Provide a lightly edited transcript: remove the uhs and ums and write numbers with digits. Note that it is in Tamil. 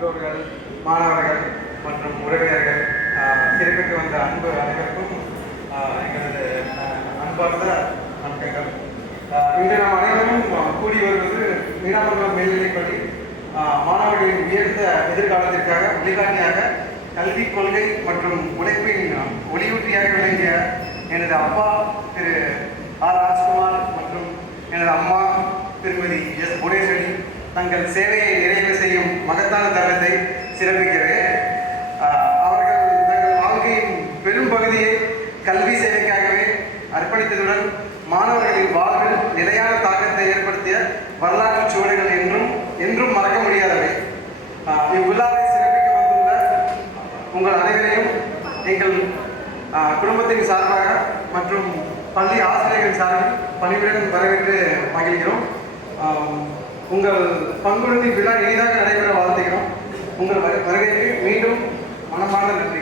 பெற்றோர்கள், மாணவர்கள் மற்றும் உறவினர்கள், சிறப்பிற்கு வந்த அன்பு அனைவருக்கும் எங்களது அன்பார்ந்த வணக்கங்கள். இன்று நாம் அனைவரும் கூடி வருவது மீனாமங்கலம் மேல்நிலைப்பள்ளி மாணவர்களின் உயர்ந்த எதிர்காலத்திற்காக வழிகாட்டியாக கல்வி கொள்கை மற்றும் உழைப்பின் ஒளியூட்டியாக விளங்கிய எனது அப்பா திரு ஆர் ராஜ்குமார் மற்றும் எனது அம்மா திருமதி எஸ் புவனேஸ்வரி தங்கள் சேவையை நிறைவு செய்யும் மகத்தான தருணத்தை சிறப்பிக்கவே அவர்கள் தங்கள் வாழ்க்கையின் பெரும் பகுதியை கல்வி சேவைக்காகவே அர்ப்பணித்ததுடன் மாணவர்களின் வாழ்வில் நிலையான தாக்கத்தை ஏற்படுத்திய வரலாற்று சுவடுகள் என்றும் மறக்க முடியாதவை. இவ்விழாவை சிறப்பிக்க வந்துள்ள உங்கள் அனைவரையும் எங்கள் குடும்பத்தின் சார்பாக மற்றும் பள்ளி ஆசிரியர்கள் சார்பில் பணிவுடன் வரவேற்று மகிழ்கிறோம். உங்கள் பங்குறுதி விழா எளிதாக நடைபெற வாழ்த்துகிறோம். உங்கள் வருகைக்கு மீண்டும் மனமார்ந்த நன்றி.